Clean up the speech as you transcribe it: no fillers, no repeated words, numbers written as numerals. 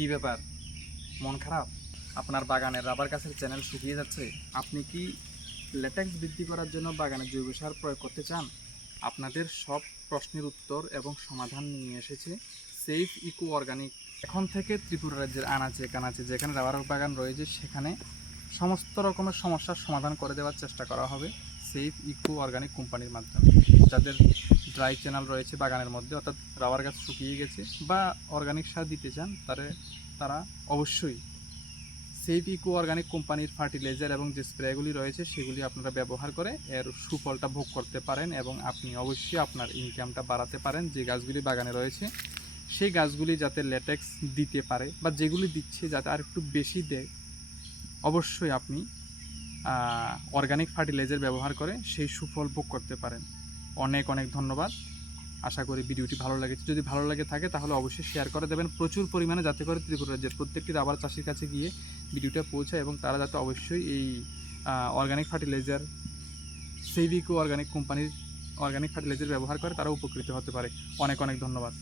কি ব্যাপার, মন খারাপ? আপনার বাগানের রাবার গাছের চ্যানেল শুকিয়ে যাচ্ছে। আপনি কি ল্যাটেক্স বৃদ্ধি করার জন্য বাগানে জৈব সার প্রয়োগ করতে চান? আপনাদের সব প্রশ্নের উত্তর এবং সমাধান নিয়ে এসেছে সেফ ইকো অর্গানিক। এখন থেকে ত্রিপুরা রাজ্যের আনাচে কানাচে যেখানে রাবার বাগান রয়েছে সেখানে সমস্ত রকমের সমস্যার সমাধান করে দেওয়ার চেষ্টা করা হবে সেফ ইকো অর্গানিক কোম্পানির মাধ্যমে। যাদের ড্রাই চ্যানেল রয়েছে বাগানের মধ্যে, অর্থাৎ রাবার গাছ শুকিয়ে গেছে বা অর্গানিক সার দিতে চান, তারা অবশ্যই সেফ ইকো অর্গানিক কোম্পানির ফার্টিলাইজার এবং যে স্প্রেগুলি রয়েছে সেগুলি আপনারা ব্যবহার করে এর সুফলটা ভোগ করতে পারেন এবং আপনি অবশ্যই আপনার ইনকামটা বাড়াতে পারেন। যে গাছগুলি বাগানে রয়েছে সেই গাছগুলি যাতে ল্যাটেক্স দিতে পারে বা যেগুলি দিচ্ছে যাতে আর একটু বেশি দেয়, অবশ্যই আপনি অর্গানিক ফার্টিলাইজার ব্যবহার করে সেই সুফল ভোগ করতে পারেন। অনেক অনেক ধন্যবাদ। আশা করি ভিডিওটি ভালো লেগেছে। যদি ভালো লাগে থাকে তাহলে অবশ্যই শেয়ার করে দেবেন প্রচুর পরিমাণে, যাতে করে ত্রিপুরা রাজ্যের প্রত্যেকটি রাবার চাষির কাছে গিয়ে ভিডিওটা পৌঁছায় এবং তারা যাতে অবশ্যই এই অর্গানিক ফার্টিলাইজার সেভিকো অর্গানিক কোম্পানির অর্গানিক ফার্টিলাইজার ব্যবহার করে তারা উপকৃত হতে পারে। অনেক অনেক ধন্যবাদ।